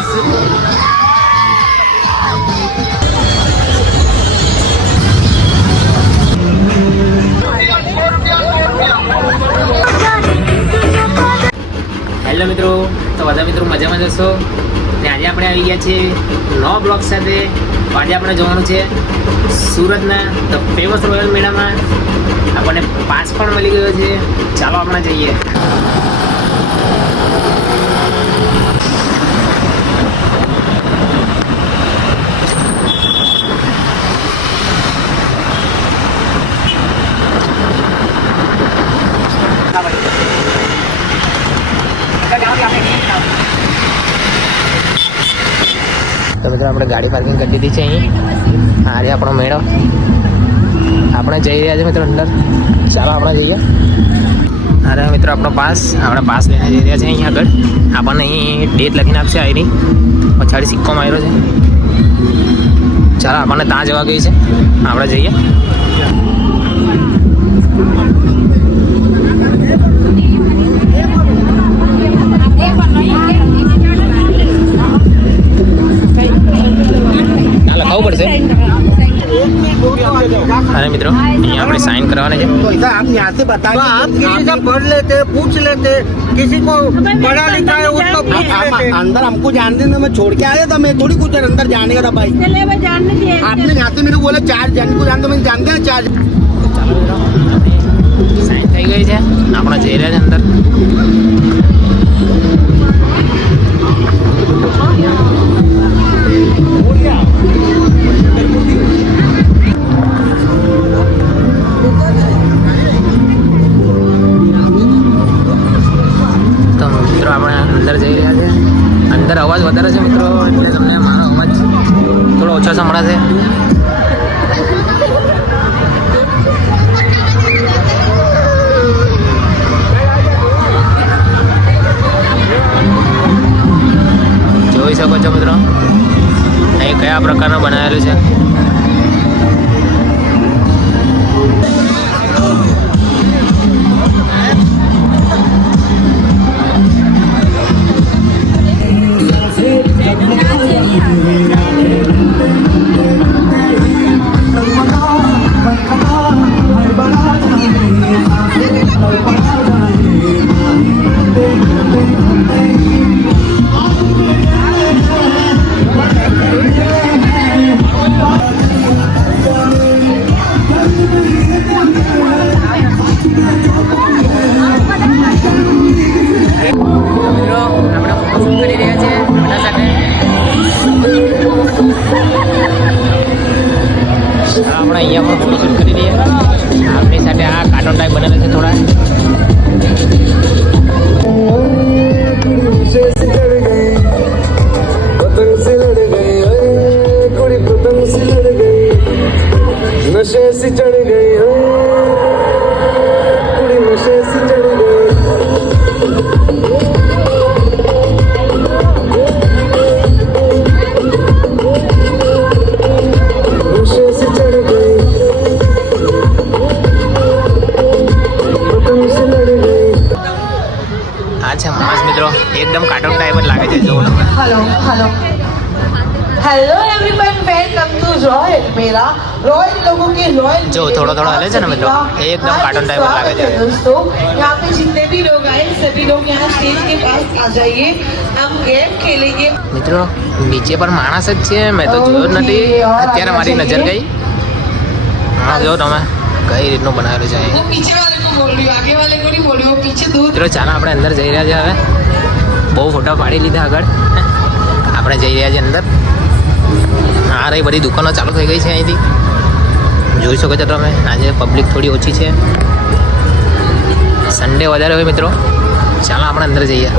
હેલો મિત્રો, તો બધા મિત્રો મજામાં જશો ને આજે આપણે આવી ગયા છીએ નવા બ્લોગ સાથે. આજે આપણે જવાનું છે સુરતના ધ ફેમસ રોયલ મેળામાં. આપણને પાસ પણ મળી ગયો છે. ચાલો આપણે જઈએ. તો મિત્રો આપણે ગાડી પાર્કિંગ કરી દીધી છે અહીં. આજે આપણો મેળો. આપણે જઈ રહ્યા છીએ મિત્રો અંદર. ચાલો આપણે જઈએ. અરે મિત્રો આપણો પાસ લઈને જઈ રહ્યા છે અહીં આગળ. આપણને અહીં ડેટ લખીને આપશે આઈની. પછાડી સિક્કો માર્યો છે. ચાલો આપણને ત્યાં જવા ગઈ છે. આપણે જઈએ. લખાવવું પડશે. अरे मित्रों यहाँ पे साइन करवाने हैं तो ऐसा आप यहाँ से बता दो. आप किसी से पढ़ लेते पूछ लेते, किसी को पढ़ा लिखा है उसको पूछ लेते. अंदर हमको जानने में मैं छोड़ के आया था. मैं थोड़ी कुछ अंदर जाने का था भाई. आपने यहाँ से मेरे बोला 4 जन को जान दो. मैंने जान दिया 4. साइन થઈ ગઈ છે. આપણે જઈ રહ્યા છે અંદર. અંદર જઈ રહ્યા છે. અંદર અવાજ વધારે છે મિત્રો, એટલે તમને મારો અવાજ થોડો ઓછો સંભળાશે. જોઈ શકો છો મિત્રો અહીં કયા પ્રકારનું બનાવેલું છે. આપણે અહીંયા પણ ફોટોશૂટ કરી રહ્યા. આપણી સાથે આ કાર્ટૂન ટાઈપ બનેલા છે થોડા. नशे से चढ़ गई कुड़ी नशे से चढ़ गई. नशे से चढ़ गई पतंग से लड़ गई. આ છે મસ્ત મિત્રો, એકદમ કાર્ટૂન ટાઈપ જ લાગે છે. જો hello everyone, welcome to royal मेला. रॉयल लोगों के रॉयल जो थोड़ा हले है ना मतलब एकदम कार्टून टाइप लगे है. दोस्तों यहाँ पे जितने भी लोग आए सभी लोग यहाँ स्टेज के पास आ जाइए. हम गेम खेलेंगे. મિત્રો નીચે પણ માણસ જ છે. મેં તો જોયો જ નથી. અત્યારે મારી નજર ગઈ. હા જો તમે કઈ રીતનું બનાવેલું છે. वो पीछे वाले को बोल रही हूँ, आगे वाले को नहीं बोल रही हूँ. पीछे दूर. મિત્રો ચાલો આપણે અંદર જઈ રહ્યા છે. હવે બહુ ફોટા પાડી લીધા. આગળ આપણે જઈ રહ્યા છીએ અંદર. આ રહી બધી દુકાનો ચાલુ થઈ ગઈ છે અહીંથી. જોઈ શકો છો તમે. આજે પબ્લિક થોડી ઓછી છે. સન્ડે વધારે હોય મિત્રો. ચાલો આપણે અંદર જઈએ.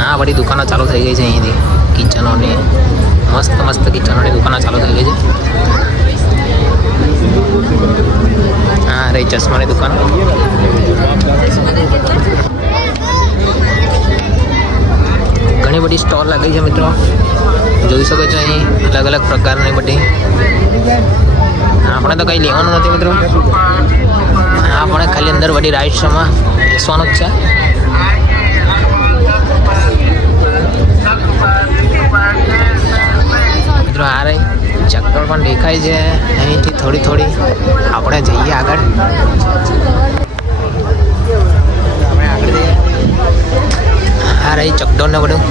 હા બધી દુકાનો ચાલુ થઈ ગઈ છે અહીંથી. કિચનોની મસ્ત કિચનોની દુકાનો ચાલુ થઈ ગઈ છે. હા રહી ચશ્માની દુકાન. ઘણી બધી સ્ટોલ લાગી છે મિત્રો. જોઈ શકો છો અહીં અલગ અલગ પ્રકારની બધી. આપણે તો કંઈ લેવાનું નથી મિત્રો. આપણે ખાલી અંદર બધી રાઇડ્સમાં બેસવાનું જ છે. થોડી થોડી આપણે જઈએ આગળ. આપણે આગળ જઈએ. હા રહી ચકડોળ ને બધું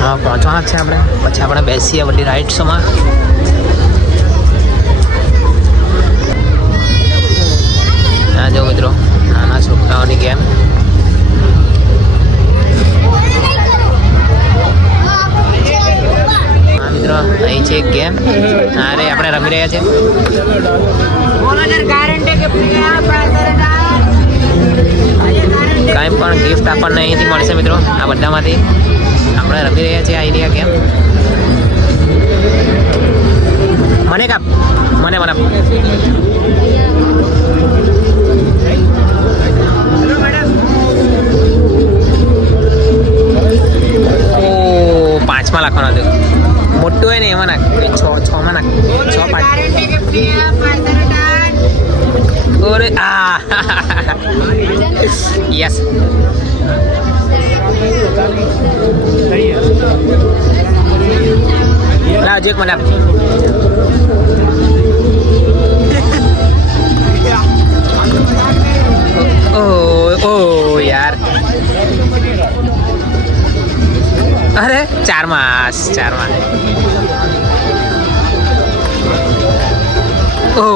હા પહોંચવાના જ છે આપણે. પછી આપણે બેસીએ બધી રાઇડ્સોમાં. હા જો મિત્રો નાના છોકરાઓની ગેમ. હા મિત્રો અહીં છે એક ગેમ. હા રે આપણે રમી રહ્યા છે. કાંઈ પણ ગિફ્ટ આપણને અહીંથી મળશે મિત્રો. આ બધામાંથી આપણે રમી રહ્યા છીએ આ એરિયા ગેમ. મને કાપ મને મને ઓ 5માં લાખવાનું હતું. મોટું હોય ને એમાં નાખ. 6માં નાખ. 6 5 ઓરે આ યસ લાવજો એક મને આપ. ઓ યાર અરે 4માં ઓ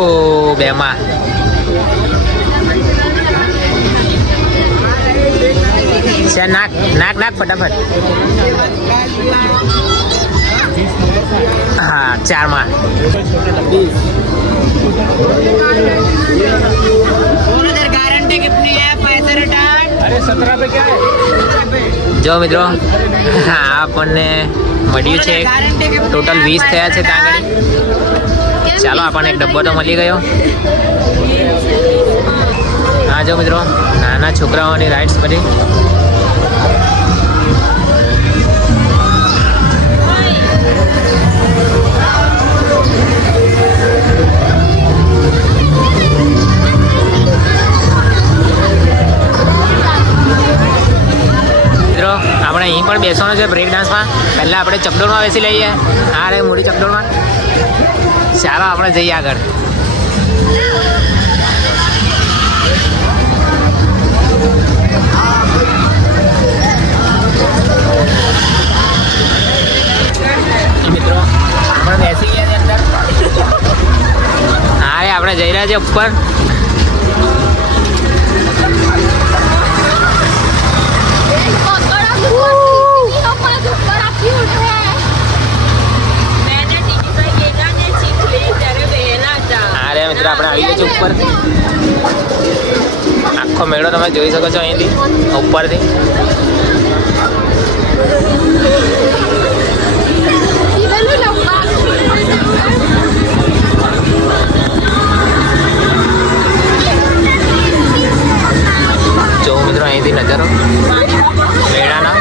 2માં નાક નાક નાક ફટાફટ. હા 4માં જો મિત્રો હા આપણને મળ્યું છે ટોટલ 20 થયા છે ત્યાં આગળ. ચાલો આપણને એક ડબ્બો તો મળી ગયો. હા જો મિત્રો નાના છોકરાઓની રાઇડ્સ બધી. આપણે અહીં પણ બેસવાનું છે બ્રેક ડાન્સમાં. પહેલાં આપણે ચકડોળમાં બેસી લઈએ. આ રે મોટી ચકડોળમાં. ચાલો આપણે જઈએ આગળ. મિત્રો આપણે બેસી ગયા અંદર. હા રે આપણે જઈ રહ્યા છીએ ઉપર. મિત્રો આપણે આવી ગયા છીએ ઉપર. આખો મેળો તમે જોઈ શકો છો અહીંથી ઉપરથી. જો મિત્રો અહીંથી નજારો મેળાના.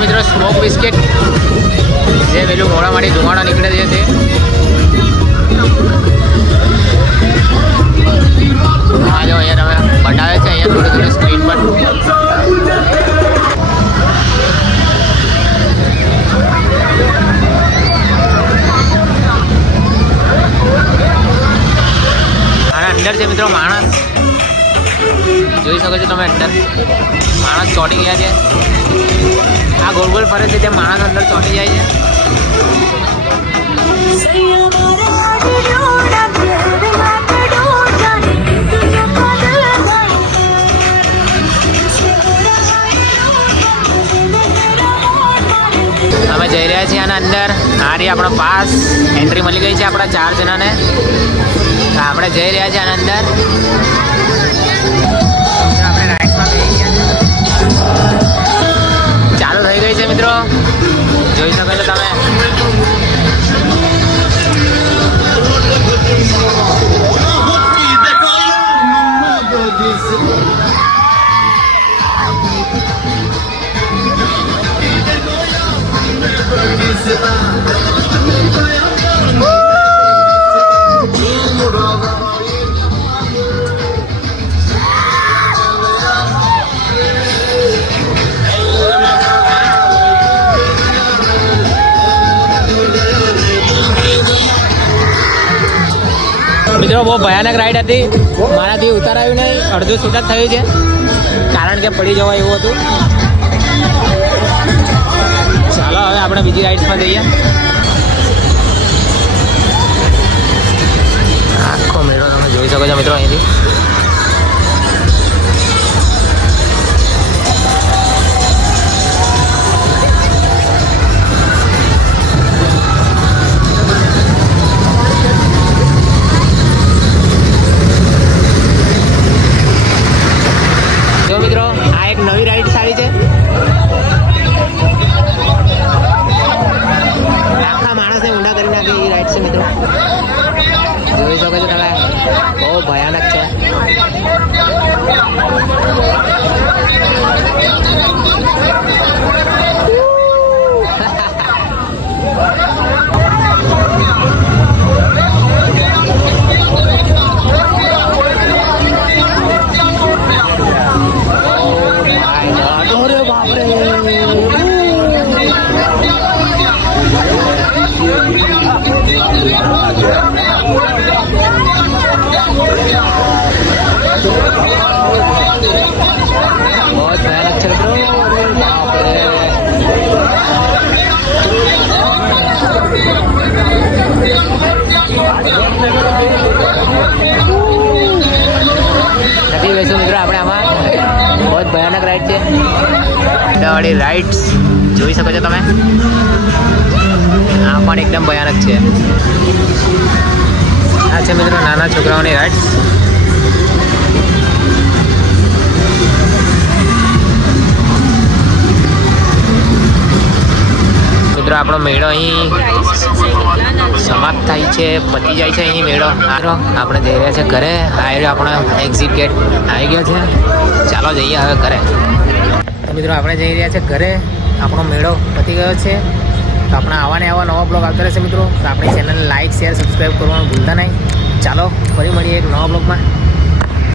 મિત્રો સ્મોક બિસ્કિટ જે પેલું મોડામાંથી ધુમાડો નીકળે છે તે. હા જો અહીંયા તમે બતાવે છે અહીંયા થોડી થોડી સ્ક્રીન પર. આના અંદર છે મિત્રો માણસ. જોઈ શકો છો તમે અંદર માણસ ચોંટી ગયા છે. આ ગોળ ગોળ ફરે છે ત્યાં માણસ અંદર ચોંટી જાય છે. અમે જઈ રહ્યા છીએ આના અંદર. આ રહી આપણો પાસ. એન્ટ્રી મળી ગઈ છે આપણા 4 જણાને. આપણે જઈ રહ્યા છીએ આના અંદર. આપણે રાઇડ્સમાં બેસી ગયા છે. ચાલુ થઈ ગઈ છે મિત્રો, જોઈ શકો છો તમે. મિત્રો બહુ ભયાનક રાઈડ હતી. મારાથી ઉતારાયું નહીં, અડધું શૂટ જ થયું છે કારણ કે પડી જવાય એવું હતું. ચાલો હવે આપણે બીજી રાઇડ્સમાં જઈએ. આખો મેળો તમે જોઈ શકો છો મિત્રો અહીંથી. જો મિત્રો આ એક નવી રાઈડ સારી છે. આખા માણસને ઊંડા કરી નાખે એ રાઈડ છે મિત્રો. જોઈ શકો છો તમે, બહુ ભયાનક છે. बहुत भयानक चल रहा है. નથી બેસું મિત્રો આપણે આમાં. બહુ ભયાનક રાઈડ છે. વાળી રાઇડ્સ જોઈ શકો છો તમે. આ પણ એકદમ ભયાનક છે. આ છે મિત્રો નાના છોકરાઓની રાઇડ્સ. મિત્રો આપણો મેળો અહીં સમાપ્ત થાય છે, પતી જાય છે અહીં મેળો. આપણે જઈ રહ્યા છે ઘરે. આ આપણો એક્ઝિટ ગેટ આવી ગયો છે. ચાલો જઈએ હવે ઘરે. તો મિત્રો આપણે જઈ રહ્યા છે ઘરે. આપણો મેળો પતી ગયો છે. તો આપણે આવા ને આવા નવા બ્લોગ આવતા રહેશે મિત્રો. તો આપણી ચેનલને લાઇક શેર સબસ્ક્રાઈબ કરવાનું ભૂલતા નહીં. ચાલો ફરી મળીએ એક નવા બ્લોગમાં.